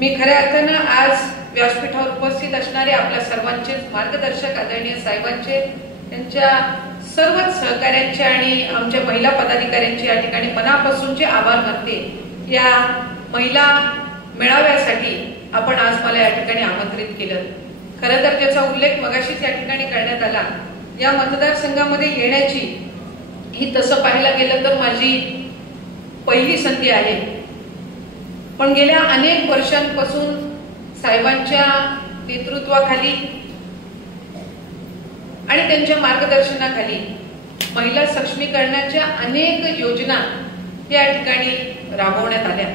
मी खऱ्या अर्थानं आज व्यासपीठावर उपस्थित असणारे आपल्या सर्वांचे मार्गदर्शक आदरणीय साहेबांचे, त्यांच्या सर्वच सहकाऱ्यांचे आणि आमच्या महिला पदाधिकाऱ्यांचे या ठिकाणी मनापासूनचे आभार मानते। या महिला मेळाव्यासाठी आपण आज मला या ठिकाणी आमंत्रित केलं। खरं तर त्याचा उल्लेख मगाशीच या ठिकाणी करण्यात आला। या मतदारसंघामध्ये येण्याची ही तसं पाहायला गेलं तर माझी पहिली संधी आहे, पण गेल्या अनेक वर्षांपासून साहेबांच्या नेतृत्वाखाली आणि त्यांच्या मार्गदर्शनाखाली महिला सक्षमीकरणाच्या अनेक योजना या ठिकाणी राबवण्यात आल्या।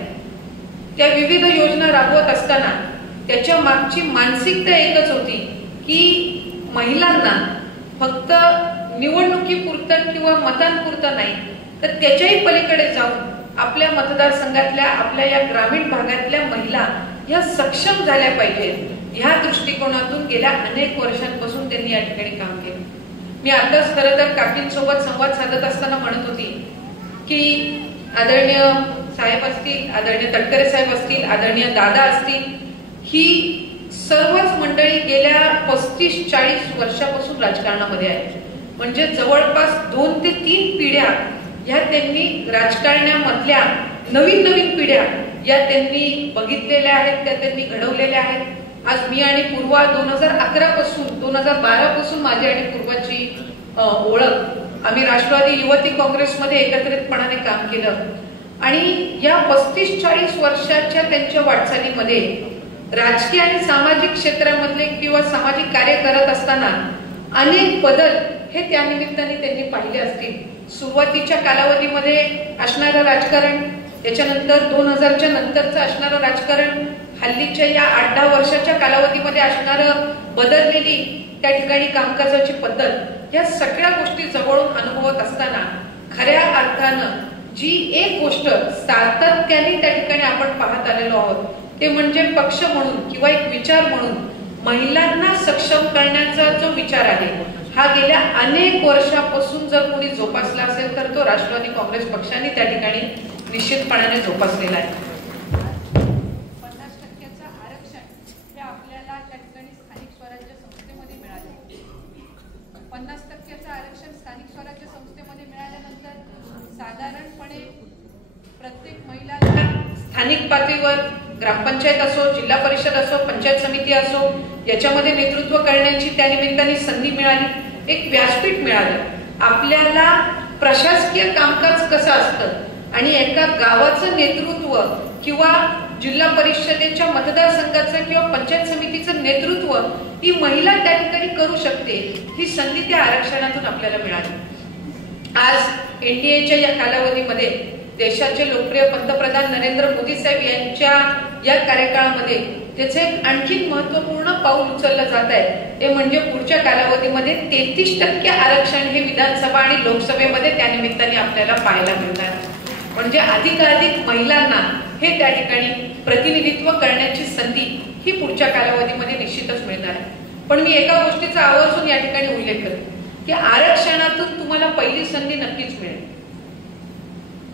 त्या विविध योजना राबवत असताना त्याच्या मागची मानसिकता एकच होती की महिलांना फक्त निवडणुकीपुरतं किंवा मतांपुरतं नाही, तर त्याच्याही पलीकडे जाऊन आपल्या मतदारसंघातल्या, आपल्या या ग्रामीण भागातल्या महिला या सक्षम झाल्या पाहिजेत, ह्या दृष्टिकोनातून गेल्या अनेक वर्षांपासून त्यांनी या ठिकाणी काम केलं। मी आताच खरं तर काकींसोबत संवाद साधत असताना म्हणत होती की आदरणीय साहेब असतील, आदरणीय तटकरे साहेब असतील, आदरणीय दादा असतील, ही सर्वच मंडळी गेल्या 35-40 वर्षापासून राजकारणामध्ये आहे। म्हणजे जवळपास 2 ते 3 पिढ्या या त्यांनी राजकारणामधल्या नवीन पिढ्या या त्यांनी बघितलेल्या आहेत, त्या त्यांनी घडवलेल्या आहेत। आज मी आणि पूर्वा 2011 पासून 2012 पासून माझी आणि पूर्वाची ओळख, आम्ही राष्ट्रवादी युवती काँग्रेसमध्ये एकत्रितपणाने काम केलं आणि या 35-40 वर्षाच्या त्यांच्या वाटचालीमध्ये राजकीय आणि सामाजिक क्षेत्रामधले किंवा सामाजिक कार्य करत असताना अनेक बदल हे त्या निमित्ताने त्यांनी पाहिले असतील। सुरुवातीच्या कालावधीमध्ये असणारं राजकारण, त्याच्यानंतर 2000च्या नंतरचं असणारं राजकारण, हल्लीच्या या 8-10 वर्षाच्या कालावधीमध्ये असणारं बदललेली त्या ठिकाणी कामकाजाची पद्धत, या सगळ्या गोष्टी जवळून अनुभवत असताना खऱ्या अर्थानं जी एक गोष्ट सातत्याने त्या ठिकाणी आपण पाहत आलेलो आहोत ते म्हणजे पक्ष म्हणून किंवा एक विचार म्हणून महिलांना सक्षम करण्याचा जो विचार आहे हा गेल्या अनेक वर्षापासून जर कोणी जोपासला असेल तर तो राष्ट्रवादी काँग्रेस पक्षाने त्या ठिकाणी निश्चितपणाने जोपासलेला आहे। 50% आरक्षण हे आपल्याला त्या ठिकाणी स्थानिक स्वराज्य संस्थेमध्ये मिळाले। 50% आरक्षण स्थानिक स्वराज्य संस्थेमध्ये मिळाल्यानंतर साधारणपणे प्रत्येक महिलाला स्थानिक पातळीवर ग्रामपंचायत असो, जिल्हा परिषद असो, पंचायत समिती असो, याच्यामध्ये नेतृत्व करण्याची त्या निमित्ताने संधी मिळाली, एक व्यासपीठ मिळालं। आपल्याला प्रशासकीय कामकाज कसं असतं आणि एका गावाचं नेतृत्व किंवा जिल्हा परिषदेच्या मतदारसंघाचं किंवा पंचायत समितीचं नेतृत्व ही महिला त्या ठिकाणी करू शकते, ही संधी त्या आरक्षणातून आपल्याला मिळाली। आज एनडीएच्या या कालावधीमध्ये देशाचे लोकप्रिय पंतप्रधान नरेंद्र मोदी साहेब यांच्या या कार्यकाळामध्ये त्याचे आणखी महत्वपूर्ण पाऊल उचललं जात आहे, ते म्हणजे पुढच्या कालावधीमध्ये 33% आरक्षण हे विधानसभा आणि लोकसभेमध्ये त्या निमित्ताने आपल्याला पाहायला मिळणार। म्हणजे अधिकाधिक महिलांना हे त्या ठिकाणी प्रतिनिधित्व करण्याची संधी ही पुढच्या कालावधीमध्ये निश्चितच मिळणार आहे। पण मी एका गोष्टीचा आवर्जून या ठिकाणी उल्लेख करते की आरक्षणातून तुम्हाला पहिली संधी नक्कीच मिळेल,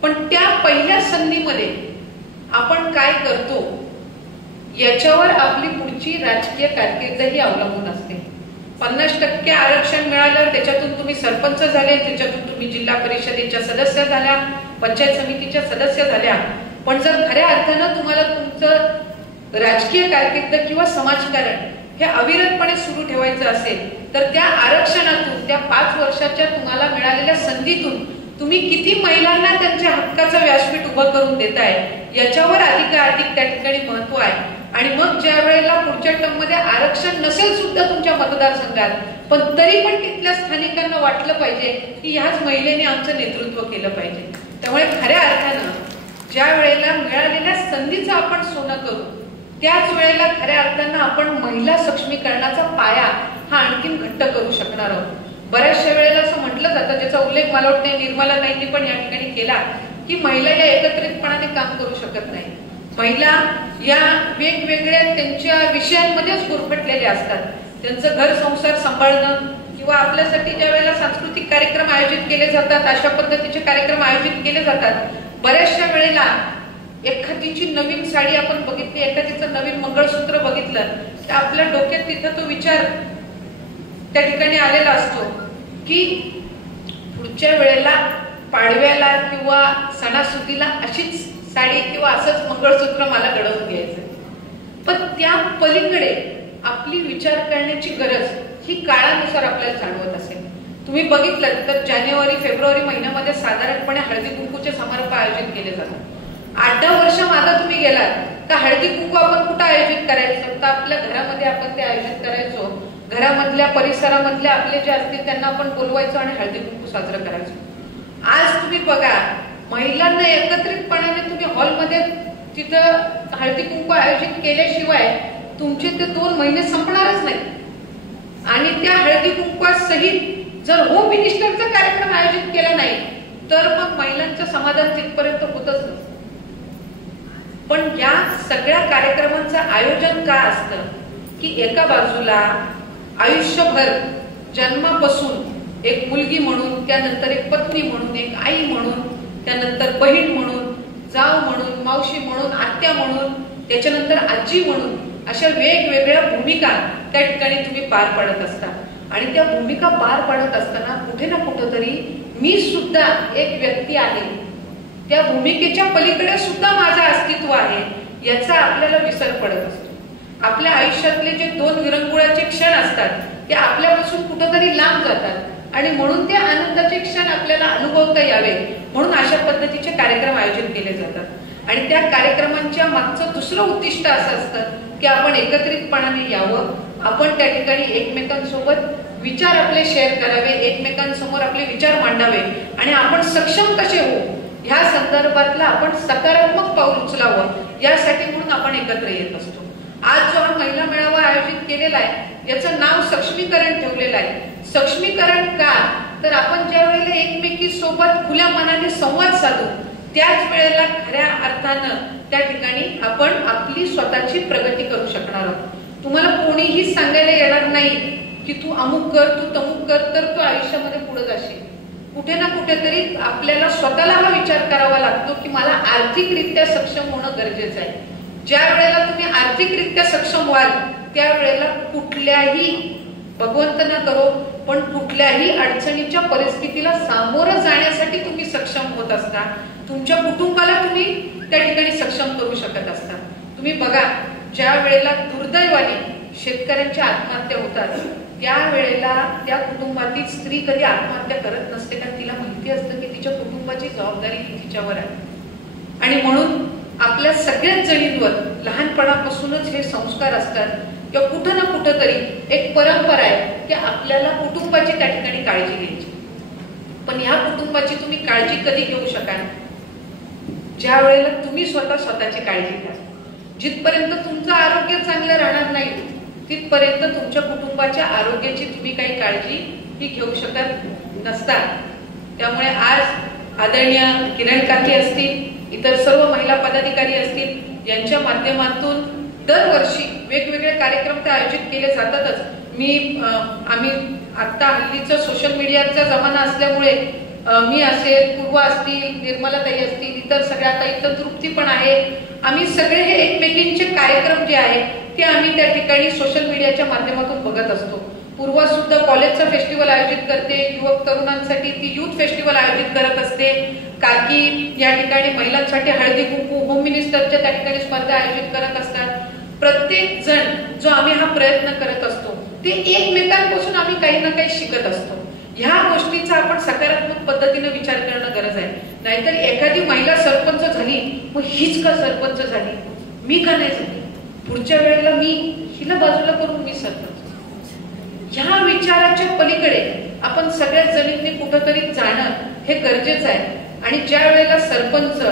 पण त्या पहिल्या संधीमध्ये आपण काय करतो याच्यावर आपली पुढची राजकीय कारकीर्दही अवलंबून असते। 50% आरक्षण मिळालं, त्याच्यातून तुम्ही सरपंच झाले, त्याच्यातून तुम्ही जिल्हा परिषदेच्या सदस्य झाल्या, पंचायत समितीच्या सदस्य झाल्या, पण जर खऱ्या अर्थानं तुम्हाला तुमचं राजकीय कारकीर्द किंवा समाजकारण हे अविरतपणे सुरू ठेवायचं असेल तर त्या आरक्षणातून, त्या 5 वर्षाच्या तुम्हाला मिळालेल्या संधीतून तुम्ही किती महिलांना त्यांच्या हक्काचं व्यासपीठ उभं करून देताय याच्यावर अधिक त्या ठिकाणी महत्व आहे। आणि मग ज्या वेळेला पुढच्या टर्ममध्ये आरक्षण नसेल सुद्धा तुमच्या मतदारसंघात, पण तरी पण तिथल्या स्थानिकांना वाटलं पाहिजे की ह्याच महिलेने आमचं नेतृत्व केलं पाहिजे। त्यामुळे खऱ्या अर्थानं ज्या वेळेला मिळालेल्या संधीचं आपण सोनं करू, त्याच वेळेला खऱ्या अर्थानं आपण महिला सक्षमीकरणाचा पाया हा आणखीन घट्ट करू शकणार आहोत। बऱ्याचशा वेळेला असं म्हटलं जातं, ज्याचा उल्लेख मला वाटतं निर्मला नाईकनी पण या ठिकाणी केला, की महिला या एकत्रितपणाने काम करू शकत नाही। महिला या वेगवेगळ्या त्यांच्या विषयांमध्येच गुरफटलेल्या असतात। त्यांचं घर संसार सांभाळणं किंवा आपल्यासाठी ज्या वेळेला सांस्कृतिक कार्यक्रम आयोजित केले जातात, अशा पद्धतीचे कार्यक्रम आयोजित केले जातात, बऱ्याचशा वेळेला एखादीची नवीन साडी आपण बघितली, एखादीचं नवीन मंगळसूत्र बघितलं तर आपल्या डोक्यात तिथं तो विचार त्या ठिकाणी आलेला असतो की पुढच्या वेळेला पाडव्याला किंवा सणासुदीला अशीच साडी किंवा असंच मंगळसूत्र मला घडवून घ्यायचं. पण त्या पलीकडे आपली विचार करण्याची गरज ही काळानुसार आपल्याला जाणवत असेल. तुम्ही बघितलं तर जानेवारी फेब्रुवारी महिन्यामध्ये साधारणपणे हळदी कुंकूचे समारंभ आयोजित केले जातात. 8-10 वर्ष मागे तुम्ही गेलात तर हळदी कुंकू आपण कुठं आयोजित करायचं तर आपल्या घरामध्ये आपण ते आयोजित करायचो. घरामधल्या परिसरामधल्या आपले जे असतील त्यांना आपण बोलवायचो आणि हळदी कुंकू साजरं करायचो. आज तुम्ही बघा महिलांना एकत्रितपणाने तुम्ही हॉलमध्ये तिथं हळदी कुंकू आयोजित केल्याशिवाय तुमचे ते 2 महिने संपणारच नाही. आणि त्या हळदी कुंकवासहित जर होम मिनिस्टरचा कार्यक्रम आयोजित केला नाही तर मग महिलांचं समाधान तिथपर्यंत होतच नसतं. पण या सगळ्या कार्यक्रमांचं आयोजन का असतं की एका बाजूला आयुष्यभर जन्मापासून एक मुलगी म्हणून, त्यानंतर एक पत्नी म्हणून, एक आई म्हणून, त्यानंतर बहीण म्हणून, जाव म्हणून, मावशी म्हणून, आत्या म्हणून, त्याच्यानंतर आजी म्हणून अशा वेगवेगळ्या भूमिका त्या ठिकाणी तुम्ही पार पाडत असता. आणि त्या भूमिका पार पाडत असताना कुठे ना कुठेतरी मी सुद्धा एक व्यक्ती आहे, त्या भूमिकेच्या पलीकडे सुद्धा माझं अस्तित्व आहे याचा आपल्याला विसर पडत असतो. आपल्या आयुष्यातले जे 2 विरंगुळाचे क्षण असतात ते आपल्यापासून कुठेतरी लांब जातात आणि म्हणून ते आनंदाचे क्षण आपल्याला अनुभवता यावे म्हणून अशा पद्धतीचे कार्यक्रम आयोजित केले जातात. आणि त्या कार्यक्रमांच्या मागचं दुसरं उद्दिष्ट असं असतं की आपण एकत्रितपणाने यावं, आपण त्या ठिकाणी एकमेकांसोबत विचार आपले शेअर करावे, एकमेकांसमोर आपले विचार मांडावे आणि आपण सक्षम कसे होऊ ह्या संदर्भातला आपण सकारात्मक पाऊल उचलावं यासाठी म्हणून आपण एकत्र येत असतो. आज जो हा महिला मेळावा आयोजित केलेला आहे याचं नाव सक्षमीकरण ठेवलेलं आहे. सक्षमीकरण का तर आपण ज्या वेळेला एकमेकी सोबत खुल्या मनाने संवाद साधू त्याच वेळेला खऱ्या अर्थानं त्या ठिकाणी आपण आपली स्वतःची प्रगती करू शकणार आहोत. तुम्हाला कोणीही सांगायला येणार नाही की तू अमुक कर, तू तमुक कर, तर तू आयुष्यामध्ये पुढे जाशील. कुठे ना कुठेतरी आपल्याला स्वतःला हा विचार करावा लागतो की मला आर्थिकरित्या सक्षम होणं गरजेचं आहे. ज्या वेळेला तुम्ही आर्थिकरित्या सक्षम व्हाल त्यावेळेला कुठल्याही भगवंत न करो पण कुठल्याही अडचणीच्या परिस्थितीला सामोरं जाण्यासाठी तुम्ही सक्षम होत असता. तुमच्या कुटुंबाला तुम्ही त्या ठिकाणी सक्षम करू शकत असता. तुम्ही बघा ज्या वेळेला दुर्दैवाने शेतकऱ्यांच्या आत्महत्या होतात त्यावेळेला त्या कुटुंबातील स्त्री कधी आत्महत्या करत नसते कारण तिला माहिती असतं की तिच्या कुटुंबाची जबाबदारी ही तिच्यावर आहे. आणि म्हणून आपल्या सगळ्याच जणींवर लहानपणापासूनच हे संस्कार असतात किंवा कुठं ना कुठं तरी एक परंपरा आहे की आपल्याला कुटुंबाची त्या ठिकाणी काळजी घ्यायची. पण ह्या कुटुंबाची तुम्ही काळजी कधी घेऊ शकाल ज्या वेळेला तुम्ही स्वतःची काळजी घ्या. जिथपर्यंत तुमचं आरोग्य चांगलं राहणार नाही तिथपर्यंत तुमच्या कुटुंबाच्या आरोग्याची तुम्ही काही काळजी ही घेऊ शकत नसता. त्यामुळे आज आदरणीय किरण काकी असतील, इतर सर्व महिला पदाधिकारी असतील यांच्या माध्यमातून दरवर्षी वेगवेगळे कार्यक्रम ते आयोजित केले जातातच. आम्ही आता हल्लीचं सोशल मीडियाचा जमाना असल्यामुळे मी असेल, पूर्वा असतील, निर्मलाताई असतील, इतर सगळ्या ताई, तर तृप्ती पण आहे, आम्ही सगळे हे एकमेकींचे कार्यक्रम जे आहे ते आम्ही त्या ठिकाणी सोशल मीडियाच्या माध्यमातून बघत असतो. पूर्वा सुद्धा कॉलेजचा फेस्टिवल आयोजित करते, युवक तरुणांसाठी ती युथ फेस्टिवल आयोजित करत असते. काकी या ठिकाणी महिलांसाठी हळदी कुंकू, होम मिनिस्टरच्या त्या ठिकाणी स्पर्धा आयोजित करत असतात. प्रत्येक जण जो आम्ही हा प्रयत्न करत असतो ते एकमेकांपासून आम्ही काही ना काही शिकत असतो. ह्या गोष्टीचा आपण सकारात्मक पद्धतीने विचार करणं गरज आहे. नाहीतर एखादी महिला सरपंच झाली मग हीच का सरपंच झाली, मी का नाही झाली, पुढच्या वेळेला मी हिला बाजूला करून मी सरपंच. ह्या विचाराच्या पलीकडे आपण सगळ्या जणींनी कुठंतरी जाणं हे गरजेचं आहे. आणि ज्या वेळेला सरपंच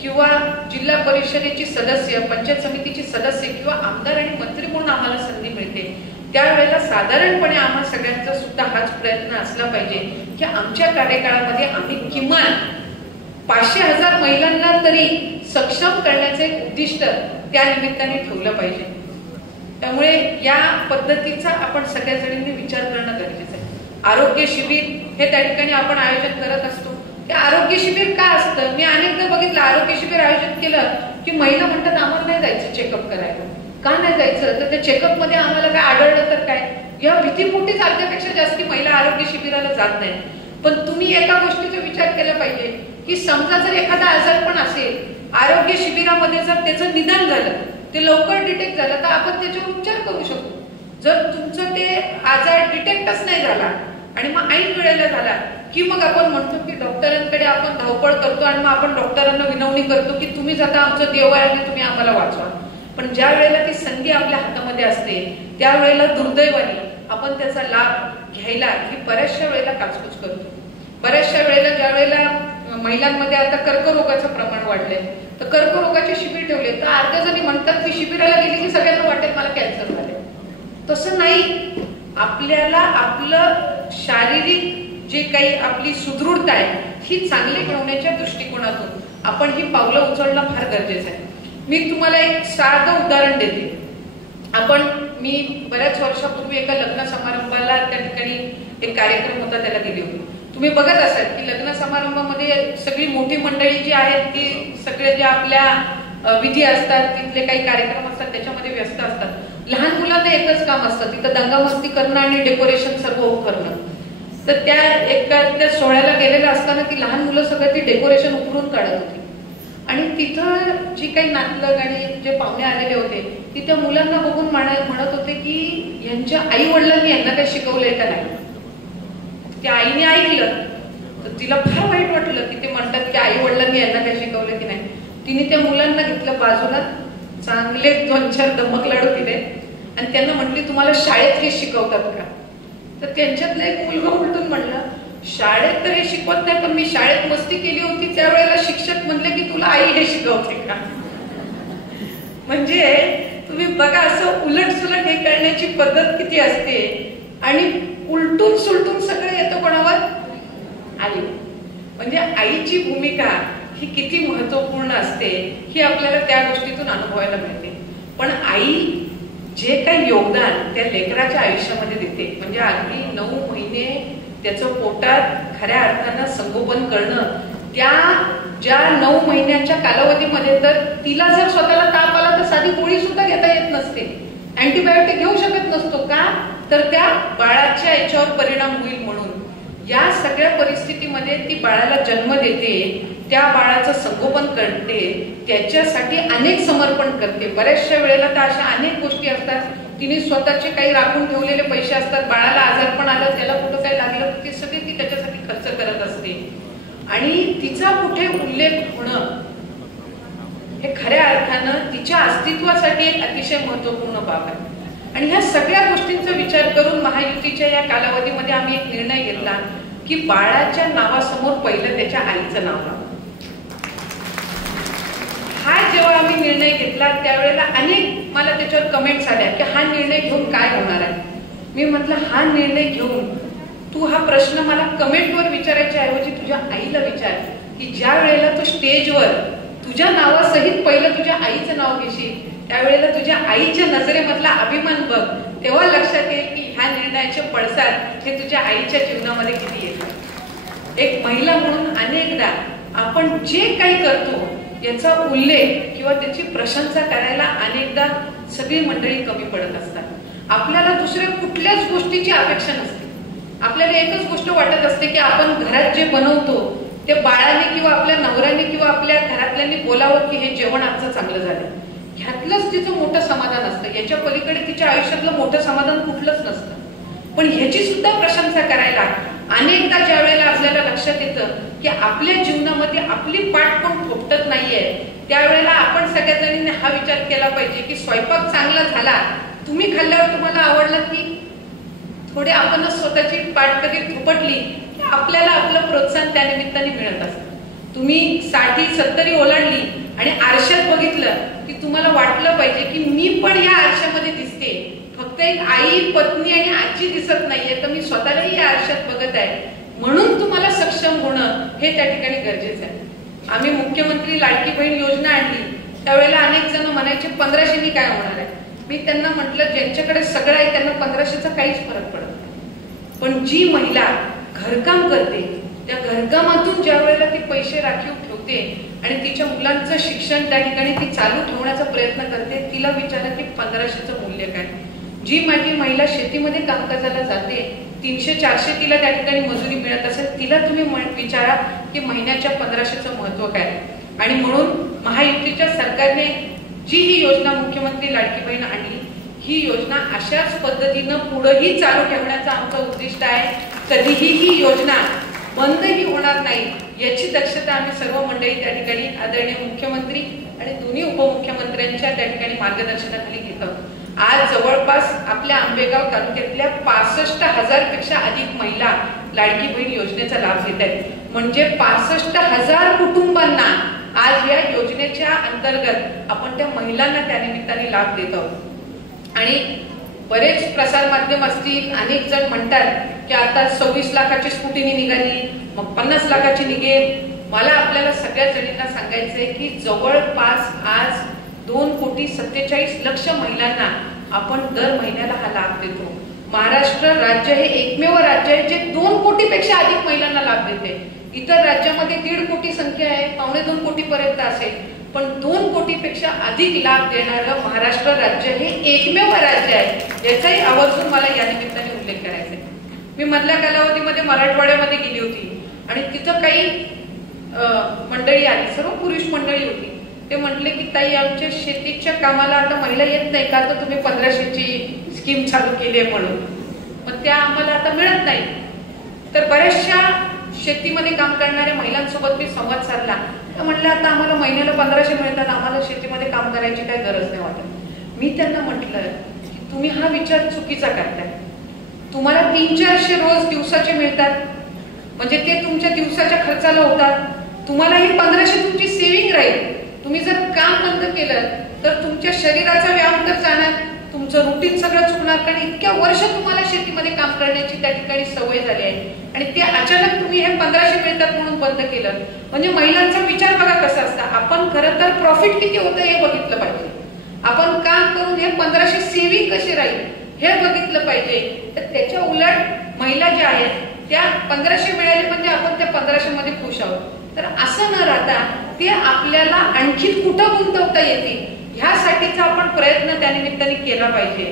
किंवा जिल्हा परिषदेची सदस्य, पंचायत समितीची सदस्य किंवा आमदार आणि मंत्री म्हणून आम्हाला संधी मिळते त्यावेळेला साधारणपणे आम्हा सगळ्यांचा सुद्धा हाच प्रयत्न असला पाहिजे की आमच्या कार्यकाळामध्ये आम्ही किमान 500,000 महिलांना तरी सक्षम करण्याचे एक उद्दिष्ट त्या निमित्ताने ठेवलं पाहिजे. त्यामुळे या पद्धतीचा आपण सगळ्या जणींनी विचार करणं गरजेचं आहे. आरोग्य शिबिर हे त्या ठिकाणी आपण आयोजन करत असतो. ते आरोग्य शिबिर का असतं? मी अनेकदा बघितलं आरोग्य शिबिर आयोजित केलं की महिला म्हणतात आम्हाला नाही जायचं चेकअप करायला. का नाही जायचं? तर त्या चेकअप मध्ये आम्हाला काय आढळलं तर काय, या भीतीपोटीच अर्ध्यापेक्षा जास्ती महिला आरोग्य शिबिराला जात नाही. पण तुम्ही एका गोष्टीचा विचार केला पाहिजे की समजा जर एखादा आजार पण असेल, आरोग्य शिबिरामध्ये जर त्याचं निदान झालं, ते लवकर डिटेक्ट झालं, तर आपण त्याच्यावर उपचार करू शकतो. जर तुमचं ते आजार डिटेक्टच नाही झाला आणि मग ऐन वेळेला झाला की मग आपण म्हणतो की डॉक्टरांकडे आपण धावपळ करतो आणि मग आपण डॉक्टरांना विनवणी करतो की तुम्हीच आता आमचं देव आहे आणि तुम्ही आम्हाला वाचवा. पण ज्या वेळेला ती संधी आपल्या हातामध्ये असते त्यावेळेला दुर्दैवाने आपण त्याचा लाभ घ्यायला ही बऱ्याचशा वेळेला काचकूच करतो. बऱ्याचशा वेळेला ज्या वेळेला महिलांमध्ये आता कर्करोगाचं प्रमाण वाढलंय, तर कर्करोगाचे शिबिर ठेवले तर अर्ध्या जणी म्हणतात की शिबिराला गेली की सगळ्यांना वाटेल मला कॅन्सर झाले. तसं नाही. आपल्याला आपलं शारीरिक जे काही आपली सुदृढता आहे ही चांगली ठेवण्याच्या दृष्टिकोनातून आपण ही पावलं उचलणं फार गरजेचं आहे. मी तुम्हाला एक साधं उदाहरण देते. मी बऱ्याच वर्षापूर्वी एका लग्न समारंभाला त्या ठिकाणी एक कार्यक्रम होता त्याला गेली होती. तुम्ही बघत असाल की लग्न समारंभामध्ये सगळी मोठी मंडळी जी आहेत ती सगळे जे आपल्या विधी असतात, तिथले काही कार्यक्रम असतात त्याच्यामध्ये व्यस्त असतात. लहान मुलांना एकच काम असतं, तिथं दंगामस्ती करणं आणि डेकोरेशन सर्व करणं. तर त्या सोहळ्याला गेलेलं असताना ती लहान मुलं सगळं ती डेकोरेशन उकरून काढत होती आणि तिथं जी काही नातलग आणि जे पाहुणे आलेले होते ती त्या मुलांना बघून म्हणत होते की यांच्या आई वडिलांनी यांना काही शिकवलंय का नाही. त्या आईने ऐकलं तर तिला फार वाईट वाटलं की ते म्हणतात की आई वडिलांनी यांना काही शिकवलं की नाही. तिने त्या मुलांना घेतलं बाजूला, चांगले 2-4 धमक लाडू दिले आणि त्यांना म्हटली तुम्हाला शाळेत हे शिकवतात का? तर त्यांच्यातलं एक मुलगा उलटून म्हणला शाळेत तर हे शिकवत नाही, पण मी शाळेत मस्ती केली होती त्यावेळेला शिक्षक म्हणले की तुला आई हे शिकवते का? म्हणजे तुम्ही बघा असं उलट सुलट हे करण्याची पद्धत किती असते आणि उलटून सुलटून सगळं येतं कोणावर? आई. म्हणजे आईची भूमिका ही किती महत्वपूर्ण असते ही आपल्याला त्या गोष्टीतून अनुभवायला मिळते. पण आई जे काही योगदान त्या लेकराच्या आयुष्यामध्ये देते, म्हणजे अगदी 9 महिने त्याचं पोटात खऱ्या अर्थानं संगोपन करणं, त्या ज्या 9 महिन्यांच्या कालावधीमध्ये तर तिला जर स्वतःला ताप आला तर साधी गोळी सुद्धा घेता येत नसते, अँटीबायोटिक घेऊ शकत नसतो. का? तर त्या बाळाच्या याच्यावर परिणाम होईल म्हणून. या सगळ्या परिस्थितीमध्ये ती बाळाला जन्म देते, त्या बाळाचं संगोपन करते, त्याच्यासाठी अनेक समर्पण करते. बऱ्याचशा वेळेला तर अशा अनेक गोष्टी असतात, तिने स्वतःचे काही राखून ठेवलेले पैसे असतात, बाळाला आजारपण आलं, त्याला कुठं काही लागलं ते सगळे ती त्याच्यासाठी खर्च करत असते. आणि तिचा कुठे उल्लेख होणं हे खऱ्या अर्थानं तिच्या अस्तित्वासाठी एक अतिशय महत्वपूर्ण बाब आहे. आणि ह्या सगळ्या गोष्टींचा विचार करून महायुतीच्या या कालावधीमध्ये आम्ही एक निर्णय घेतला की बाळाच्या नावासमोर पहिलं त्याच्या आईचं नाव लावू. हा जेव्हा आम्ही निर्णय घेतला त्यावेळेला अनेक मला त्याच्यावर कमेंट्स आल्या की हा निर्णय घेऊन काय होणार आहे. मी म्हटलं हा निर्णय घेऊन तू हा प्रश्न मला कमेंटवर विचारायच्या ऐवजी तुझ्या आईला विचार की ज्या वेळेला तू स्टेजवर तुझ्या नावासहित पहिलं तुझ्या आईचं नाव घेशील त्यावेळेला तुझ्या आईच्या नजरेमधला अभिमान बघ, तेव्हा लक्षात येईल की ह्या निर्णयाचे पडसाद हे तुझ्या आईच्या जीवनामध्ये किती येतात. एक महिला म्हणून अनेकदा आपण जे काही करतो याचा उल्लेख किंवा त्याची प्रशंसा करायला अनेकदा सगळी मंडळी कमी पडत असतात. आपल्याला दुसऱ्या कुठल्याच गोष्टीची अपेक्षा नसते. आपल्याला एकच गोष्ट वाटत असते की आपण घरात जे बनवतो ते बाळाने किंवा आपल्या नवऱ्याने किंवा आपल्या घरातल्यांनी बोलावं की हे जेवण आमचं चांगलं झालं. ह्यातलंच तिचं मोठं समाधान असतं. याच्या पलीकडे तिच्या आयुष्यातलं मोठं समाधान कुठलंच नसतं. पण ह्याची सुद्धा प्रशंसा करायला अनेकदा ज्या वेळेला आपल्याला लक्षात येतं की आपल्या जीवनामध्ये आपली पाठ पण थोपटत नाहीये, त्यावेळेला आपण सगळ्या जणींनी हा विचार केला पाहिजे की स्वयंपाक चांगला झाला, तुम्ही खाल्ल्यावर तुम्हाला आवडलं की थोडे आपणच स्वतःची पाठ कधी थोपटली की आपल्याला आपलं प्रोत्साहन त्या निमित्ताने मिळत असतं. तुम्ही 60-70 ओलांडली आणि आरशात बघितलं की तुम्हाला वाटलं पाहिजे की मी पण या आरशामध्ये दिसते, फक्त एक आई, पत्नी आणि आजी दिसत नाहीये, तर मी स्वतःलाही या आरशात बघत आहे. म्हणून तुम्हाला सक्षम होणं हे त्या ठिकाणी गरजेचं आहे. आम्ही मुख्यमंत्री लाडकी बहीण योजना आणली त्यावेळेला अनेक जण म्हणायचे 1500नी काय होणार आहे. मी त्यांना म्हटलं ज्यांच्याकडे सगळं आहे त्यांना 1500चा काहीच फरक पडत नाही. पण जी महिला घरकाम करते, त्या घरकामातून ज्या वेळेला ती पैसे राखीव ठेवते आणि तिच्या मुलांचं शिक्षण त्या ठिकाणी ती चालू ठेवण्याचा प्रयत्न करते, तिला विचारा की 1500चं मूल्य काय. जी माझी महिला शेतीमध्ये कामकाजाला जाते, 300-400 तिला त्या ठिकाणी मजुरी मिळत असेल, तिला तुम्ही विचारा की महिन्याच्या 1500चं महत्व काय. आणि म्हणून महायुतीच्या सरकारने जी ही योजना मुख्यमंत्री लाडकी बहीण आणली, ही योजना अशाच पद्धतीनं पुढेही चालू ठेवण्याचं आमचं उद्दिष्ट आहे. कधीही ही योजना बंदही होणार नाही याची दक्षता आम्ही सर्व मंडळी त्या ठिकाणी आदरणीय मुख्यमंत्री आणि दोन्ही उपमुख्यमंत्र्यांच्या त्या ठिकाणी मार्गदर्शनाखाली घेत आहोत. आज जवळपास आपल्या आंबेगाव तालुक्यातल्या 65,000 पेक्षा अधिक महिला लाडकी बहीण योजनेचा लाभ घेत आहेत. म्हणजे 65,000 कुटुंबांना आज या योजनेच्या अंतर्गत आपण त्या महिलांना त्या निमित्ताने लाभ देत आहोत. आणि बरेच प्रसार माध्यम असतील, अनेक जण म्हणतात की आता 26 लाखाची स्कूटीनी निघाली, मग 50 लाखाची निघेल. मला आपल्याला सगळ्या जणींना सांगायचंय की जवळपास आज 2,47,00,000 महिलांना आपण दर महिन्याला हा लाभ देतो. महाराष्ट्र राज्य हे एकमेव राज्य आहे जे 2 कोटीपेक्षा अधिक महिलांना लाभ देते. इतर राज्यामध्ये 1.5 कोटी संख्या आहे, 1.25 कोटी पर्यंत असेल, पण 2 कोटीपेक्षा अधिक लाभ देणारं महाराष्ट्र राज्य हे एकमेव राज्य आहे, ज्याचाही आवर्जून मला या निमित्ताने उल्लेख करायचा आहे. मी मधल्या कालावधीमध्ये मराठवाड्यामध्ये गेली होती आणि तिथं काही मंडळी आली, सर्व पुरुष मंडळी होती. ते म्हटले की ताई, आमच्या शेतीच्या कामाला आता महिला येत नाही का, तर तुम्ही 1500ची स्कीम चालू केली आहे म्हणून, मग त्या आम्हाला आता मिळत नाही. तर बऱ्याचशा शेतीमध्ये काम करणाऱ्या महिलांसोबत मी संवाद साधला. तर म्हटलं आता आम्हाला महिन्याला 1500 मिळतात, आम्हाला शेतीमध्ये काम करायची काही गरज नाही वाटत. मी त्यांना म्हटलं की तुम्ही हा विचार चुकीचा करताय. तुम्हाला 300-400 रोज दिवसाचे मिळतात, म्हणजे ते तुमच्या दिवसाच्या खर्चाला होतात. तुम्हाला ही 1500 तुमची सेव्हिंग राहील. तुम्ही जर काम बंद केलं तर तुमच्या शरीराचा व्यायाम तर जाणार, तुमचं रुटीन सगळं चुकणार. कारण इतक्या वर्ष तुम्हाला शेतीमध्ये काम करण्याची त्या ठिकाणी सवय झाली आहे आणि ते अचानक तुम्ही हे 1500 मिळतात म्हणून बंद केलं, म्हणजे महिलांचा विचार बघा कसा असता. आपण खरं तर प्रॉफिट किती होतं हे बघितलं पाहिजे. आपण काम करून हे 1500 सेव्हिंग कशी राहील हे बघितलं पाहिजे. तर त्याच्या उलट महिला ज्या आहेत त्या 1500 मिळाले म्हणजे आपण त्या 1500 मध्ये खुश आहोत. तर असं न राहता ते आपल्याला आणखी कुठं गुंतवता येतील ह्यासाठीचा आपण प्रयत्न त्या निमित्ताने केला पाहिजे.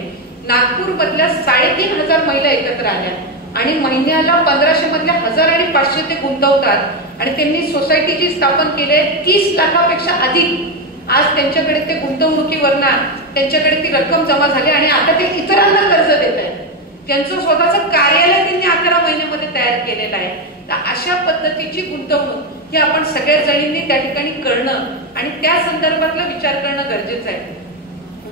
नागपूर मधल्या 3,500 महिला एकत्र आल्या आणि महिन्याला 1500 मधल्या 1000 आणि 500 ते गुंतवतात आणि त्यांनी सोसायटी जी स्थापन केली 30 लाखापेक्षा अधिक आज त्यांच्याकडे ते गुंतवणुकीवरना त्यांच्याकडे ती रक्कम जमा झाली आणि आता ते इतरांना कर्ज देत आहेत. त्यांचं स्वतःचं कार्यालय त्यांनी 11 महिन्यामध्ये तयार केलेलं आहे. तर अशा पद्धतीची गुंतवणूक ही आपण सगळ्या जणींनी त्या ठिकाणी करणं आणि त्या संदर्भातला विचार करणं गरजेचं आहे.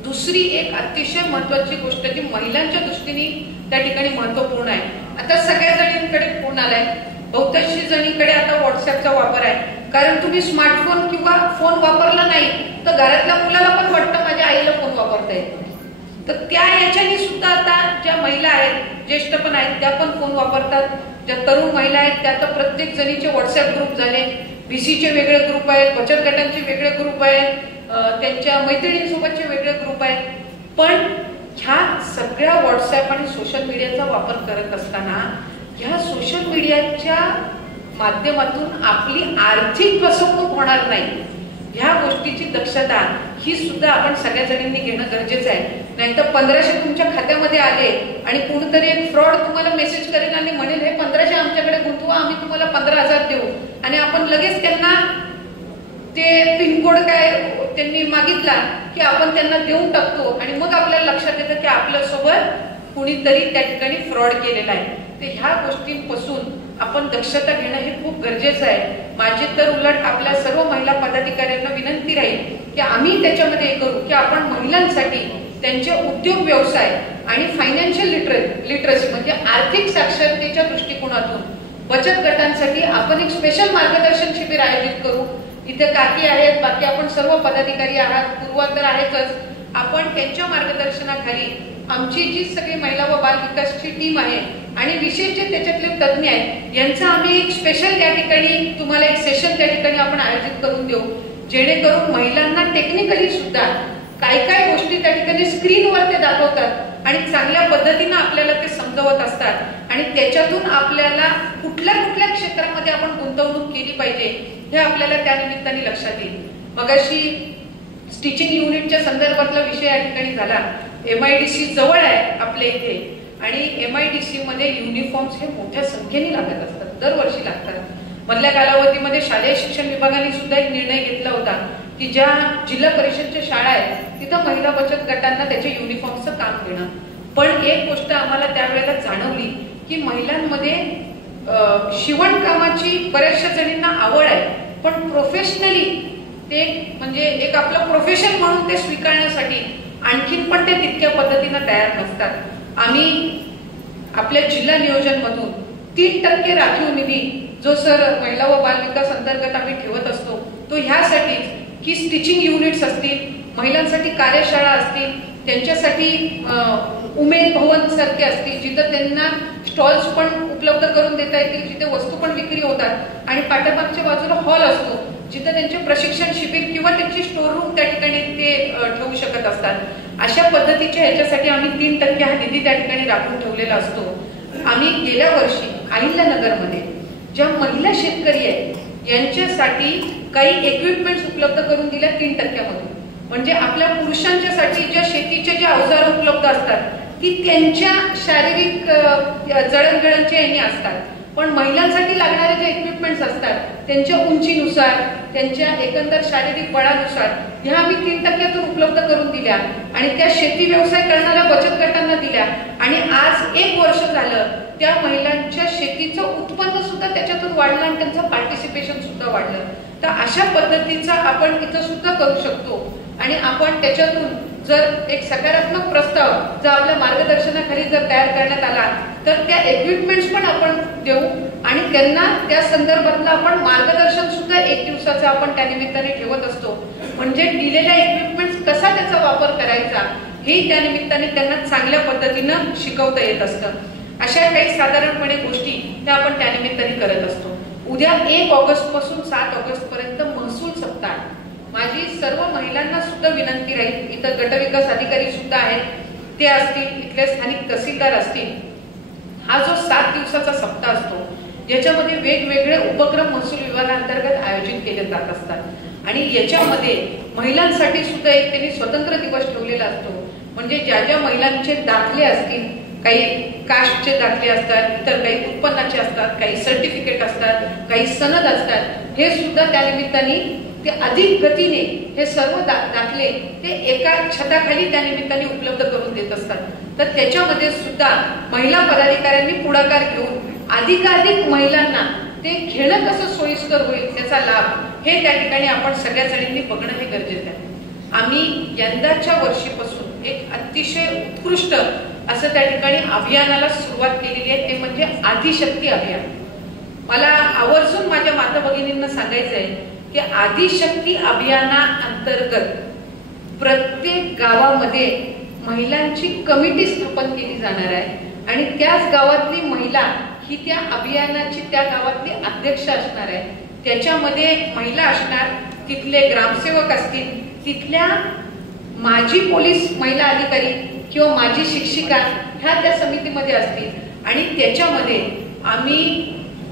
दुसरी एक अतिशय महत्वाची गोष्ट जी महिलांच्या दृष्टीने त्या ठिकाणी महत्वपूर्ण आहे. आता सगळ्या जणींकडे फोन आलाय, बहुतांशी जणींकडे आता व्हॉट्सअपचा वापर आहे. कारण तुम्ही स्मार्टफोन किंवा फोन वापरला नाही तर घरातल्या मुलाला पण वाटतं माझ्या आईला फोन वापरता येत. तर त्या याच्याने सुद्धा आता ज्या महिला आहेत, ज्येष्ठ पण आहेत, त्या पण फोन वापरतात. ज्या तरुण महिला आहेत त्या तर प्रत्येक जणीचे व्हॉट्सअप ग्रुप झाले, बीसीचे वेगळे ग्रुप आहेत, बचत गटांचे वेगळे ग्रुप आहेत, त्यांच्या मैत्रिणींसोबतचे वेगळे ग्रुप आहेत. पण ह्या सगळ्या व्हॉट्सअप आणि सोशल मीडियाचा वापर करत असताना ह्या सोशल मीडियाच्या माध्यमातून आपली आर्थिक फसवणूक होणार नाही ह्या गोष्टीची दक्षता ही सुद्धा आपण सगळ्या जणांनी घेणं गरजेचं आहे. नाहीतर 1500 तुमच्या खात्यामध्ये आले आणि कोणतरी एक फ्रॉड तुम्हाला मेसेज करेल आणि म्हणेल हे 1500 आमच्याकडे गुंतवा, आम्ही तुम्हाला 15,000 देऊ आणि आपण लगेच त्यांना ते पिनकोड काय त्यांनी मागितला की आपण त्यांना देऊन टाकतो आणि मग आपल्याला लक्षात येतं की आपल्यासोबत कुणीतरी त्या ठिकाणी फ्रॉड केलेला आहे. तर ह्या गोष्टींपासून आपण दक्षता घेणं हे खूप गरजेचं आहे. माझी तर उलट आपल्या सर्व महिला पदाधिकाऱ्यांना विनंती राहील की आम्ही त्याच्यामध्ये हे करू की आपण महिलांसाठी त्यांचे उद्योग व्यवसाय आणि फायनान्शियल लिटरसी म्हणजे आर्थिक साक्षरतेच्या दृष्टिकोनातून बचत गटांसाठी आपण एक स्पेशल मार्गदर्शन शिबिर आयोजित करू. इथे काकी आहेत, बाकी आपण सर्व पदाधिकारी आहात, पूर्वा तर आहेतच. आपण त्यांच्या मार्गदर्शनाखाली आमची जी सगळी महिला व बाल विकासची टीम आहे आणि विशेष जे त्याच्यातले तज्ञ आहेत यांचं आम्ही एक स्पेशल त्या ठिकाणी तुम्हाला एक सेशन त्या ठिकाणी आपण आयोजित करून देऊ, जेणेकरून महिलांना टेक्निकली सुद्धा काय काय गोष्टी त्या ठिकाणी स्क्रीनवर ते दाखवतात आणि चांगल्या पद्धतीने आपल्याला ते समजवत असतात आणि त्याच्यातून आपल्याला कुठल्या कुठल्या क्षेत्रामध्ये आपण गुंतवणूक केली पाहिजे हे आपल्याला त्या निमित्ताने लक्षात येईल. मगाशी स्टिचिंग युनिटच्या संदर्भातला विषय या ठिकाणी झाला. MIDC जवळ आहे आपल्या इथे आणि MIDC मध्ये युनिफॉर्म्स हे मोठ्या संख्येने लागत असतात, दरवर्षी लागतात. मधल्या कालावधीमध्ये शालेय शिक्षण विभागाने सुद्धा एक निर्णय घेतला होता की ज्या जिल्हा परिषदच्या शाळा आहेत तिथं महिला बचत गटांना त्याच्या युनिफॉर्मचं काम देणं. पण एक गोष्ट आम्हाला त्यावेळेला जाणवली की महिलांमध्ये शिवणकामाची बऱ्याचशा जणींना आवड आहे, पण प्रोफेशनली ते म्हणजे एक आपलं प्रोफेशन म्हणून ते स्वीकारण्यासाठी आणखीन पण ते तितक्या पद्धतीनं तयार नसतात. आम्ही आपल्या जिल्हा नियोजन मधून 3% राखीव निधी जो सर महिला व बाल विकास अंतर्गत आम्ही ठेवत असतो तो ह्यासाठी की स्टिचिंग युनिट्स असतील, महिलांसाठी कार्यशाळा असतील, त्यांच्यासाठी उमेद भवन सारखे असतील जिथं त्यांना स्टॉल्स पण उपलब्ध करून देता येतील, जिथे वस्तू पण विक्री होतात आणि पाठीमागच्या बाजूला हॉल असतो जिथं त्यांचे प्रशिक्षण शिबिर किंवा त्यांची स्टोर रूम त्या ठिकाणी ते ठेवू शकत असतात. अशा पद्धतीच्या ह्याच्यासाठी आम्ही 3% हा निधी त्या ठिकाणी राखून ठेवलेला असतो. आम्ही गेल्या वर्षी अहिल्यानगरमध्ये ज्या महिला शेतकरी आहेत यांच्यासाठी काही इक्विपमेंट्स उपलब्ध करून दिल्या 3% मधून. म्हणजे आपल्या पुरुषांच्यासाठी ज्या शेतीच्या ज्या अवजार उपलब्ध असतात ती त्यांच्या शारीरिक जडणघडणच्या यांनी असतात, पण महिलांसाठी लागणारे जे इक्विपमेंट्स असतात त्यांच्या उंचीनुसार, त्यांच्या एकंदर शारीरिक बळानुसार ह्या आम्ही 3%तून उपलब्ध करून दिल्या आणि त्या शेती व्यवसाय करणाऱ्या बचत गटांना दिल्या आणि आज 1 वर्ष झालं त्या महिलांच्या शेतीचं उत्पन्न सुद्धा त्याच्यातून वाढलं आणि त्यांचं पार्टिसिपेशन सुद्धा वाढलं. तर अशा पद्धतीचा आपण इथं सुद्धा करू शकतो आणि आपण त्याच्यातून जर एक सकारात्मक प्रस्ताव जर आपल्या मार्गदर्शनाखाली जर तयार करण्यात आला तर त्या इक्विपमेंट्स पण आपण देऊ आणि त्यांना त्या संदर्भातलं आपण मार्गदर्शन सुद्धा 1 दिवसाचं आपण त्या निमित्ताने ठेवत असतो. म्हणजे दिलेल्या इक्विपमेंट्स कसा त्याचा वापर करायचा हे त्या निमित्ताने त्यांना चांगल्या पद्धतीनं शिकवता येत असतं. अशा काही साधारणपणे गोष्टी त्या आपण त्या निमित्ताने करत असतो. उद्या 1 ऑगस्ट पासून 7 ऑगस्ट पर्यंत महसूल सप्ताह. माझी सर्व महिलांना सुद्धा विनंती राहील, इथं गटविकास अधिकारी सुद्धा आहेत, ते असतील, इथले स्थानिक तहसीलदार असतील. हा जो 7 दिवसाचा सप्ताह असतो याच्यामध्ये वेगवेगळे उपक्रम महसूल विभागाअंतर्गत आयोजित केले जात असतात आणि याच्यामध्ये महिलांसाठी सुद्धा एक त्यांनी स्वतंत्र दिवस ठेवलेला असतो. म्हणजे ज्या ज्या महिलांचे दाखले असतील, काही कास्टचे दाखले असतात, इतर काही उत्पन्नाचे असतात, काही सर्टिफिकेट असतात, काही सनद असतात, हे सुद्धा त्या निमित्ताने ते अधिक गतीने हे सर्व दाखले ते एका छताखाली त्या निमित्ताने उपलब्ध करून देत असतात. तर त्याच्यामध्ये सुद्धा महिला पदाधिकाऱ्यांनी पुढाकार घेऊन अधिकाधिक महिलांना ते घेणं कसं सोयीस्कर होईल त्याचा लाभ हे त्या ठिकाणी आपण सगळ्या जणींनी बघणं हे गरजेचं आहे. आम्ही यंदाच्या वर्षीपासून एक अतिशय उत्कृष्ट असं त्या ठिकाणी अभियानाला सुरुवात केलेली आहे, ते म्हणजे आदिशक्ती अभियान. मला आवर्जून माझ्या माता भगिनींना सांगायचं आहे की आदिशक्ती अभियाना अंतर्गत प्रत्येक गावामध्ये महिलांची कमिटी स्थापन केली जाणार आहे आणि त्याच गावातली महिला ही त्या अभियानाची त्या गावातली अध्यक्ष असणार आहे. त्याच्यामध्ये महिला असणार, तिथले ग्रामसेवक असतील, तिथल्या माजी पोलीस महिला अधिकारी किंवा माजी शिक्षिका ह्या त्या समितीमध्ये असतील आणि त्याच्यामध्ये आम्ही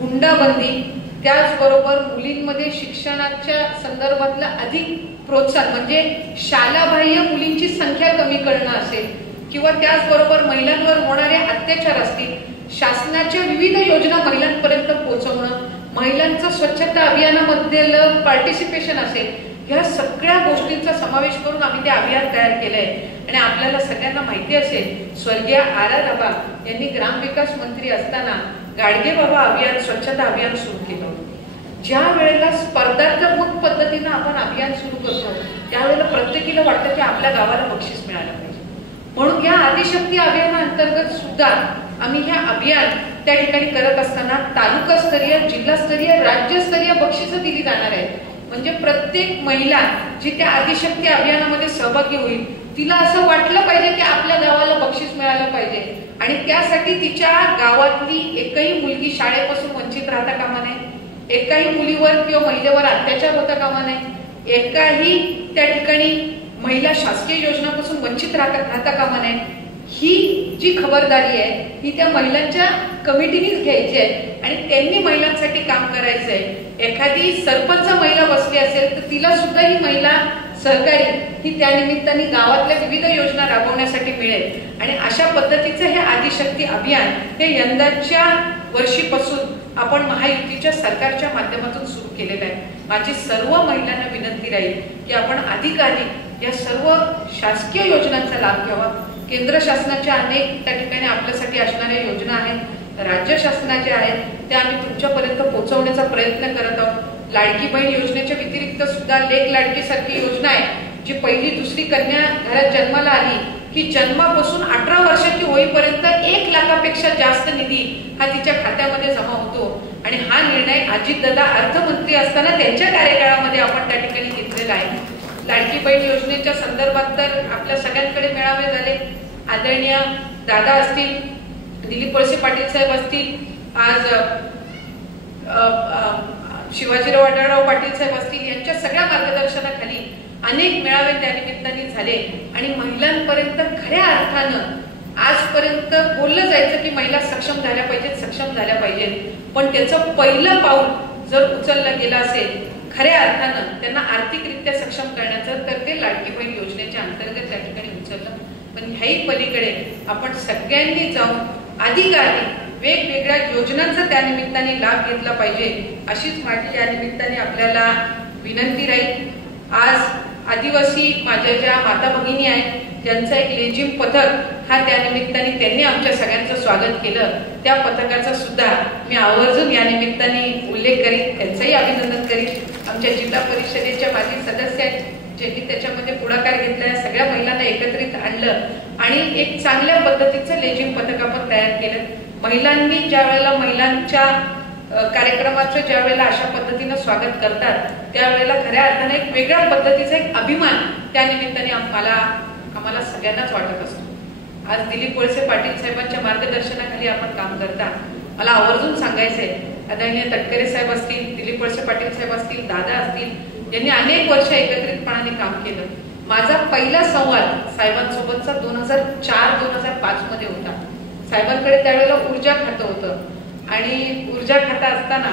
हुंडाबंदी, त्याचबरोबर मुलींमध्ये शिक्षणाच्या संदर्भातलं अधिक प्रोत्साहन म्हणजे शालाबाह्य मुलींची संख्या कमी करणं असेल किंवा त्याचबरोबर महिलांवर होणारे अत्याचार असतील, शासनाच्या विविध योजना महिलांपर्यंत पोहोचवणं, महिलांचं स्वच्छता अभियानामधलं पार्टिसिपेशन असेल, ह्या सगळ्या गोष्टींचा समावेश करून आम्ही ते अभियान तयार केलंय. आणि आपल्याला सगळ्यांना माहिती असेल स्वर्गीय R.R. आबा यांनी ग्रामविकास मंत्री असताना गाडगे बाबा अभियान, स्वच्छता अभियान सुरू केलं. ज्या वेळेला स्पर्धात्मक पद्धतीनं आपण अभियान सुरू करतो त्यावेळेला प्रत्येकीला वाटतं की आपल्या गावाला बक्षीस मिळालं पाहिजे. म्हणून या आदिशक्ती अभियानाअंतर्गत सुद्धा आम्ही हे अभियान त्या ठिकाणी करत असताना तालुकास्तरीय, जिल्हास्तरीय, राज्यस्तरीय बक्षिसं दिली जाणार आहेत. म्हणजे प्रत्येक महिला जी त्या आदिशक्ती अभियानामध्ये सहभागी होईल तिला असं वाटलं पाहिजे की आपल्या गावाला बक्षीस मिळालं पाहिजे आणि त्यासाठी तिच्या गावातली एकही मुलगी शाळेपासून वंचित राहता कामा नये, एकाही मुलीवर किंवा महिलेवर अत्याचार होता कामा नये, एकाही त्या ठिकाणी महिला शासकीय योजनांपासून वंचित राहता कामा नये. ही जी खबरदारी आहे ही त्या महिलांच्या कमिटीनेच घ्यायची आहे आणि त्यांनी महिलांसाठी काम करायचं आहे। एखादी सरपंच महिला बसली असेल तर तिला सुद्धा ही महिला सहकारी ही त्या निमित्ताने गावातल्या विविध योजना राबवण्यासाठी मिळेल आणि अशा पद्धतीचं हे आदिशक्ती अभियान हे यंदाच्या वर्षीपासून आपण महायुतीच्या सरकारच्या माध्यमातून सुरू केलेलं आहे। माझी सर्व महिलांना विनंती राहील की आपण अधिकाधिक या सर्व शासकीय योजनांचा लाभ घ्यावा। केंद्र शासनाच्या अनेक त्या ठिकाणी आपल्यासाठी असणाऱ्या योजना आहेत, राज्य शासनाच्या आहेत, त्या आम्ही तुमच्यापर्यंत पोहोचवण्याचा प्रयत्न करत आहोत। लाडकी बहीण योजनेच्या व्यतिरिक्त सुद्धा लेक लाडकी सारखी योजना आहे जी पहिली दुसरी कन्या घरात जन्माला आली की जन्मापासून 18 वर्षाची होईपर्यंत 1 लाखापेक्षा जास्त निधी हा तिच्या खात्यामध्ये जमा होतो आणि हा निर्णय अजितदादा अर्थमंत्री असताना त्यांच्या कार्यकाळामध्ये आपण त्या ठिकाणी घेतलेला आहे। लाडकी बहीण योजनेच्या संदर्भात तर आपल्या सगळ्यांकडे मेळावे झाले। आदरणीय दादा असतील, दिलीप वळसे पाटील साहेब असतील, आज शिवाजीराव आढळराव पाटील साहेब असतील, यांच्या सगळ्या मार्गदर्शनाखाली अनेक मेळावे त्या निमित्ताने झाले आणि महिलांपर्यंत खऱ्या अर्थानं आजपर्यंत बोललं जायचं की महिला सक्षम झाल्या पाहिजेत, सक्षम झाल्या पाहिजेत, पण त्याचं पहिलं पाऊल जर उचललं गेलं असेल खऱ्या अर्थानं त्यांना आर्थिकरित्या सक्षम करण्याचं तर ते लाडकी बहीण योजनेच्या अंतर्गत त्या ठिकाणी उचललं। पण ह्याही पलीकडे आपण सगळ्यांनी जाऊन अधिकाधिक वेगवेगळ्या योजनांचा त्या निमित्ताने लाभ घेतला पाहिजे अशीच माझी या निमित्ताने आपल्याला विनंती राहील। आज आदिवासी माझ्या ज्या माता भगिनी आहेत ज्यांचा एक लेझिम पथक हा त्या निमित्ताने त्यांनी आमच्या सगळ्यांचं स्वागत केलं, त्या पथकाचा सुद्धा मी आवर्जून या निमित्ताने उल्लेख करीन, त्यांचंही अभिनंदन करीन। आमच्या जिल्हा परिषदेच्या माजी सदस्य आहेत ज्यांनी त्याच्यामध्ये पुढाकार घेतला, सगळ्या महिलांना एकत्रित आणलं आणि एक चांगल्या पद्धतीचं लेझिम पथक आपण तयार केलं। महिलांनी ज्या वेळेला महिलांच्या कार्यक्रमाचं ज्या वेळेला अशा पद्धतीनं स्वागत करतात त्यावेळेला खऱ्या अर्थाने एक वेगळ्या पद्धतीचा एक अभिमान त्या निमित्ताने आम्हाला सगळ्यांनाच वाटत असतो। आज दिलीप वळसे पाटील साहेबांच्या मार्गदर्शनाखाली आपण काम करता। मला आवर्जून सांगायचंय, आदरणीय तटकरे साहेब असतील, दिलीप वळसे पाटील साहेब असतील, दादा असतील, यांनी अनेक वर्ष एकत्रितपणाने काम केलं। माझा पहिला संवाद साहेबांसोबतचा 2004-2005 मध्ये होता। साहेबांकडे त्यावेळेला ऊर्जा खातं होतं आणि ऊर्जा खातं असताना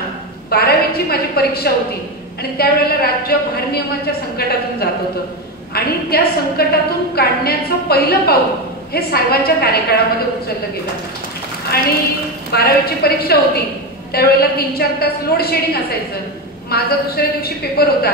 12वीची माझी परीक्षा होती आणि त्यावेळेला राज्य भारनियमाच्या संकटातून जात होतं आणि त्या संकटातून काढण्याचं पहिलं पाऊल हे साहेबांच्या कार्यकाळामध्ये उचललं गेलं आणि 12वीची परीक्षा होती त्यावेळेला 3-4 तास लोड शेडिंग असायचं। माझा दुसऱ्या दिवशी पेपर होता,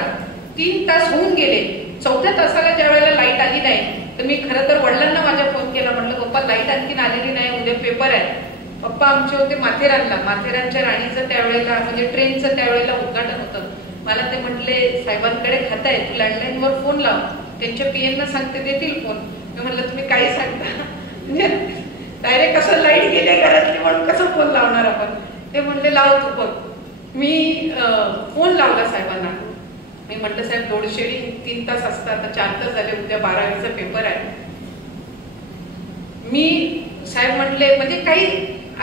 3 तास होऊन गेले। 4थ्या तासाला ज्या वेळेला लाईट आली नाही तर मी खरं तर वडिलांना माझ्या फोन केला, म्हटलं पप्पा लाईट आणखीन आलेली नाही, उद्या पेपर आहे। पप्पा आमचे होते माथेरानच्या राणीचं त्यावेळेला म्हणजे ट्रेनचं त्यावेळेला उद्घाटन होतं। मला ते म्हटले साहेबांकडे खातं आहे, तू लँडलाईन वर फोन लाव, त्यांच्या पीएनना सांगते देतील फोन। मी म्हटलं तुम्ही काही सांगता, म्हणजे डायरेक्ट कसं लाईट गेले घरातली म्हणून कसं फोन लावणार आपण। ते म्हणले लाव तू बघ। मी फोन लावला साहेबांना, मी म्हटलं साहेब लोड शेडिंग 3 तास असतात, 4 तास झाले, उद्या 12वीचा पेपर आहे। मी साहेब म्हटले म्हणजे काही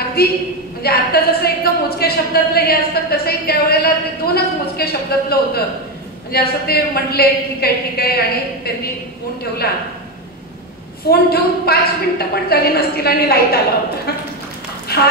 अगदी म्हणजे आता जसं एकदम मोजक्या शब्दातलं हे असतं तसंही त्यावेळेला ते 2च मोजक्या शब्दातलं होतं। म्हणजे असं ते म्हटले ठीक आहे आणि त्यांनी फोन ठेवला। फोन ठेवून 5 मिनिटं पण झाली नसतील आणि लाईट आला होता। हा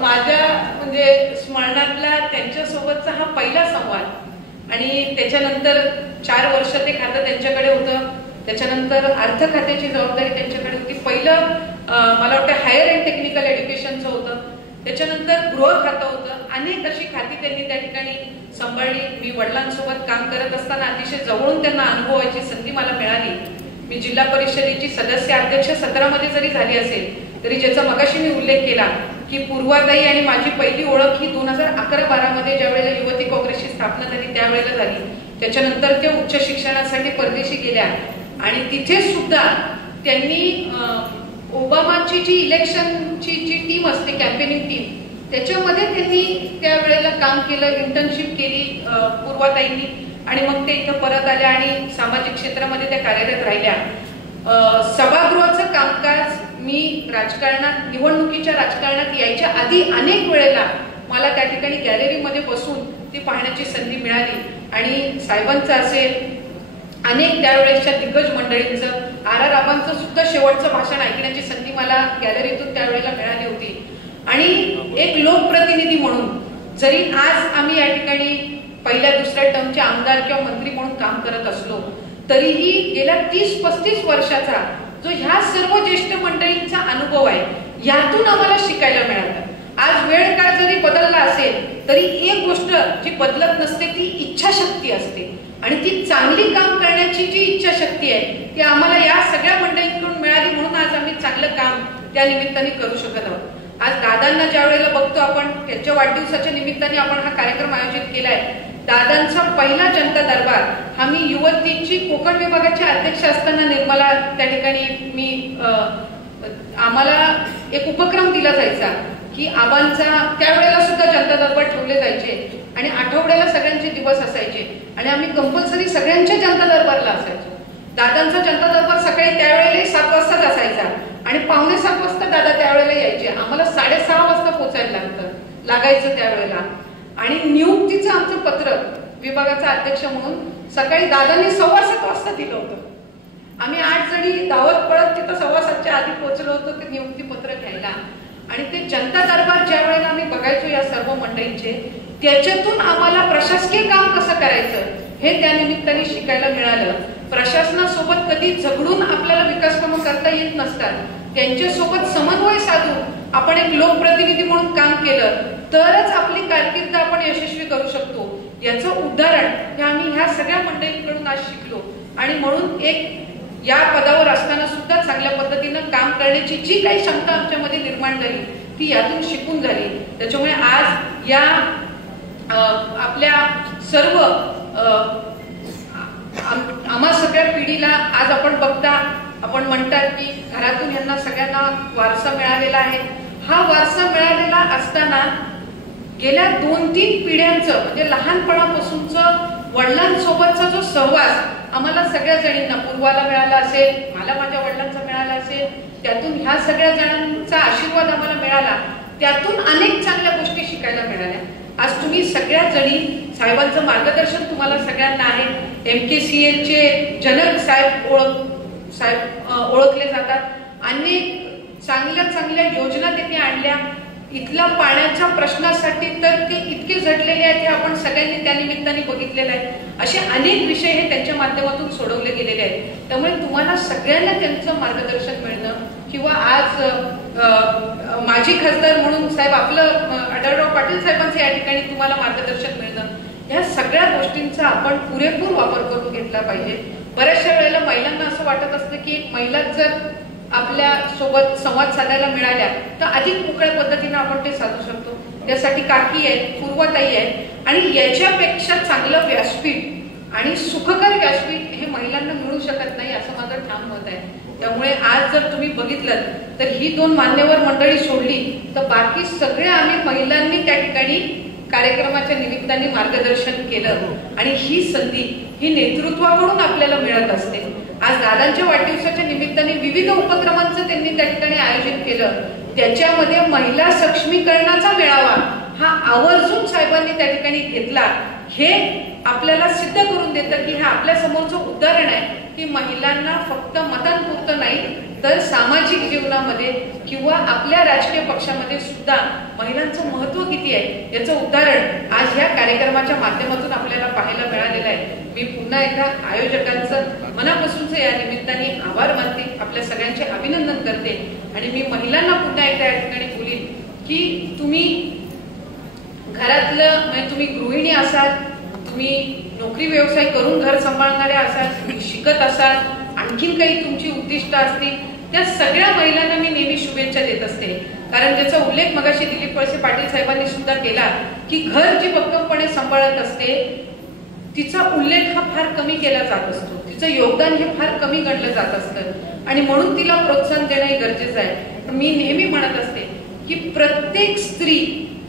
माझ्या म्हणजे स्मरणातला त्यांच्यासोबतचा हा पहिला संवाद आणि त्याच्यानंतर 4 वर्ष ते खातं त्यांच्याकडे होतं। त्याच्यानंतर अर्थ खात्याची जबाबदारी त्यांच्याकडे होती। पहिलं मला वाटतं हायर अँड टेक्निकल एज्युकेशनचं होतं, त्याच्यानंतर गृह खातं होतं। अनेक अशी खाती त्यांनी त्या ठिकाणी सांभाळली। मी वडिलांसोबत काम करत असताना अतिशय जवळून त्यांना अनुभवायची संधी मला मिळाली। मी जिल्हा परिषदेची सदस्य अध्यक्ष 17 मध्ये जरी झाली असेल तरी ज्याचा मगाशी मी उल्लेख केला की पूर्वाताई आणि माझी पहिली ओळख ही 2011-12 मध्ये ज्या वेळेला युवती काँग्रेसची स्थापना झाली त्यावेळेला झाली। त्याच्यानंतर ते उच्च शिक्षणासाठी परदेशी गेल्या आणि तिथे सुद्धा त्यांनी ओबामाची जी इलेक्शनची जी टीम असते कॅम्पेनिंग टीम त्याच्यामध्ये त्यांनी त्यावेळेला काम केलं, इंटर्नशिप केली पूर्वाताईंनी आणि मग ते इथं परत आल्या आणि सामाजिक क्षेत्रामध्ये त्या कार्यरत राहिल्या। सभागृहाचं कामकाज मी राजकारणात निवडणुकीच्या राजकारणात यायच्या आधी अनेक वेळेला मला त्या ठिकाणी गॅलरीमध्ये बसून ती पाहण्याची संधी मिळाली आणि साहेबांचं असेल अनेक त्यावेळेसच्या दिग्गज मंडळींचं आर आबांचं सुद्धा शेवटचं भाषण ऐकण्याची संधी मला गॅलरीतून त्यावेळेला मिळाली होती. आणि एक लोकप्रतिनिधी म्हणून जरी आज आम्ही या ठिकाणी पहिल्या दुसऱ्या टर्मचे आमदार किंवा मंत्री म्हणून काम करत असलो तरीही गेल्या 30-35 वर्षाचा जो ह्या सर्व ज्येष्ठ मंडळींचा अनुभव आहे यातून आम्हाला शिकायला मिळालं. आज वेळ काळ जरी बदलला असेल तरी एक गोष्ट जी बदलत नसते ती इच्छाशक्ती असते. आणि ती चांगली काम करण्याची जी इच्छाशक्ती आहे ती आम्हाला या सगळ्या मंडळींकडून मिळाली म्हणून आज आम्ही चांगलं काम त्या निमित्ताने करू शकत आहोत. आज दादांना ज्या वेळेला बघतो आपण त्यांच्या वाढदिवसाच्या निमित्ताने आपण हा कार्यक्रम आयोजित केलाय. दादांचा पहिला जनता दरबार हा मी युवतीची कोकण विभागाचे अध्यक्ष असताना निर्मला त्या ठिकाणी आम्हाला एक उपक्रम दिला जायचा की आबांचा त्यावेळेला सुद्धा जनता दरबार ठेवले जायचे आणि आठवड्याला सगळ्यांचे दिवस असायचे आणि आम्ही कंपल्सरी सगळ्यांच्या जनता दरबारला असायचो. दादांचा जनता दरबार सकाळी त्यावेळेला 7 वाजताच असायचा आणि 5:45 वाजता दादा त्यावेळेला यायचे. आम्हाला 6:30 वाजता पोचायला लागायचं त्यावेळेला. आणि नियुक्तीचं आमचं पत्र विभागाचा अध्यक्ष म्हणून सकाळी दादांनी 7:15 वाजता दिलं होतं. आम्ही 8 जणी धावत पळत तिथं 7:15च्या आधी पोहोचलो होतो ते नियुक्ती पत्र घ्यायला. आणि ते जनता दरबार ज्या वेळेला आम्ही बघायचो या सर्व मंडळींचे त्याच्यातून आम्हाला प्रशासकीय काम कसं करायचं हे त्या निमित्ताने शिकायला मिळालं. प्रशासनासोबत कधी झगडून आपल्याला विकास कामं करता येत नसतात. त्यांच्यासोबत समन्वय साधून आपण एक लोकप्रतिनिधी म्हणून काम केलं तरच आपली कारकीर्द आपण यशस्वी करू शकतो. याचं उदाहरण हे आम्ही ह्या सगळ्या मंडळींकडून आज शिकलो. आणि म्हणून एक या पदावर असताना सुद्धा चांगल्या पद्धतीनं काम करण्याची जी काही क्षमता आमच्यामध्ये निर्माण झाली ती यातून शिकून झाली. त्याच्यामुळे आज या आपल्या सर्व आम्हा सगळ्या पिढीला आज आपण बघता आपण म्हणतात की घरातून यांना सगळ्यांना वारसा मिळालेला आहे. हा वारसा मिळालेला असताना गेल्या 2-3 पिढ्यांचं म्हणजे लहानपणापासूनचं वडिलांसोबतचा जो सहवास आम्हाला सगळ्या जणींना पूर्वाला मिळाला असेल, मला माझ्या वडिलांचा मिळाला असेल, त्यातून ह्या सगळ्या जणांचा आशीर्वाद आम्हाला मिळाला. त्यातून अनेक चांगल्या गोष्टी शिकायला मिळाल्या. आज तुम्ही सगळ्या जणी साहेबांचं मार्गदर्शन तुम्हाला सगळ्यांना आहे. MKCL चे जनक साहेब ओळखले जातात. अनेक चांगल्या योजना त्यांनी आणल्या. इथल्या पाण्याच्या प्रश्नासाठी तर ते इतके झटलेले आहेत हे आपण सगळ्यांनी त्या निमित्ताने बघितलेलं आहे. असे अनेक विषय हे त्यांच्या माध्यमातून सोडवले गेलेले आहेत. त्यामुळे तुम्हाला सगळ्यांना त्यांचं मार्गदर्शन मिळणं किंवा आज माजी खासदार म्हणून साहेब आपलं आढळराव पाटील साहेबांचं या ठिकाणी तुम्हाला मार्गदर्शन मिळणं या सगळ्या गोष्टींचा आपण पुरेपूर वापर करून घेतला पाहिजे. बऱ्याचशा वेळेला महिलांना असं वाटत असतं की एक महिला जर आपल्या सोबत संवाद साधायला मिळाल्या तर अधिक मोकळ्या पद्धतीने आपण ते साधू शकतो. त्यासाठी काकी आहेत, पूर्वताई आहेत आणि याच्यापेक्षा चांगलं व्यासपीठ आणि सुखकर व्यासपीठ हे महिलांना मिळू शकत नाही असं माझं ठाम मत आहे. त्यामुळे आज जर तुम्ही बघितलं तर ही 2 मान्यवर मंडळी सोडली तर बाकी सगळे आम्ही महिलांनी त्या ठिकाणी कार्यक्रमाच्या निमित्ताने मार्गदर्शन केलं आणि ही संधी ही नेतृत्वाकडून आपल्याला मिळत असते. आज दादांच्या वाढदिवसाच्या निमित्ताने विविध उपक्रमांचं त्यांनी त्या ठिकाणी आयोजित केलं. त्याच्यामध्ये महिला सक्षमीकरणाचा मेळावा हा आवर्जून साहेबांनी त्या ठिकाणी घेतला. हे आपल्याला सिद्ध करून देतं की हे आपल्या समोरचं उदाहरण आहे की महिलांना फक्त मतांपुरतं नाही तर सामाजिक जीवनामध्ये किंवा आपल्या राजकीय पक्षामध्ये सुद्धा महिलांचं महत्व किती आहे याचं उदाहरण आज या कार्यक्रमाच्या माध्यमातून आपल्याला पाहायला मिळालेलं आहे. मी पुन्हा एकदा आयोजकांचं मनापासूनच या निमित्ताने आभार मानते, आपल्या सगळ्यांचे अभिनंदन करते आणि मी महिलांना पुन्हा एकदा या ठिकाणी बोलीन की तुम्ही घरातलं म्हणजे तुम्ही गृहिणी असाल, तुम्ही नोकरी व्यवसाय करून घर सांभाळणाऱ्या असाल, तुम्ही शिकत असाल, आणखीन काही तुमची उद्दिष्ट असतील त्या सगळ्या महिलांना मी नेहमी शुभेच्छा देत असते. कारण त्याचा उल्लेख मगाशी दिलीप वळसे पाटील साहेबांनी सुद्धा केला की घर जी भक्कमपणे सांभाळत असते तिचा उल्लेख हा फार कमी केला जात असतो, तिचं योगदान हे फार कमी गणलं जात असतं आणि म्हणून तिला प्रोत्साहन देणं हे गरजेचं आहे. मी नेहमी म्हणत असते की प्रत्येक स्त्री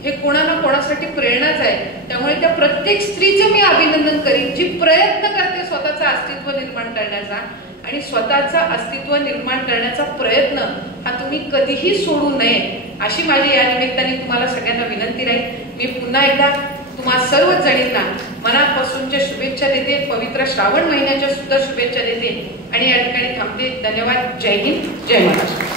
हे कोणा ना कोणासाठी प्रेरणाच आहे. त्यामुळे त्या प्रत्येक स्त्रीचं मी अभिनंदन करीन जी प्रयत्न करते स्वतःचं अस्तित्व निर्माण करण्याचा आणि स्वतःचं अस्तित्व निर्माण करण्याचा प्रयत्न हा तुम्ही कधीही सोडू नये अशी माझी या निमित्ताने तुम्हाला सगळ्यांना विनंती राहील. मी पुन्हा एकदा तुम्हा सर्वच जणींना मनापासूनच्या शुभेच्छा देते, पवित्र श्रावण महिन्याच्या सुद्धा शुभेच्छा देते आणि या ठिकाणी थांबते. धन्यवाद. जय हिंद, जय महाराष्ट्र.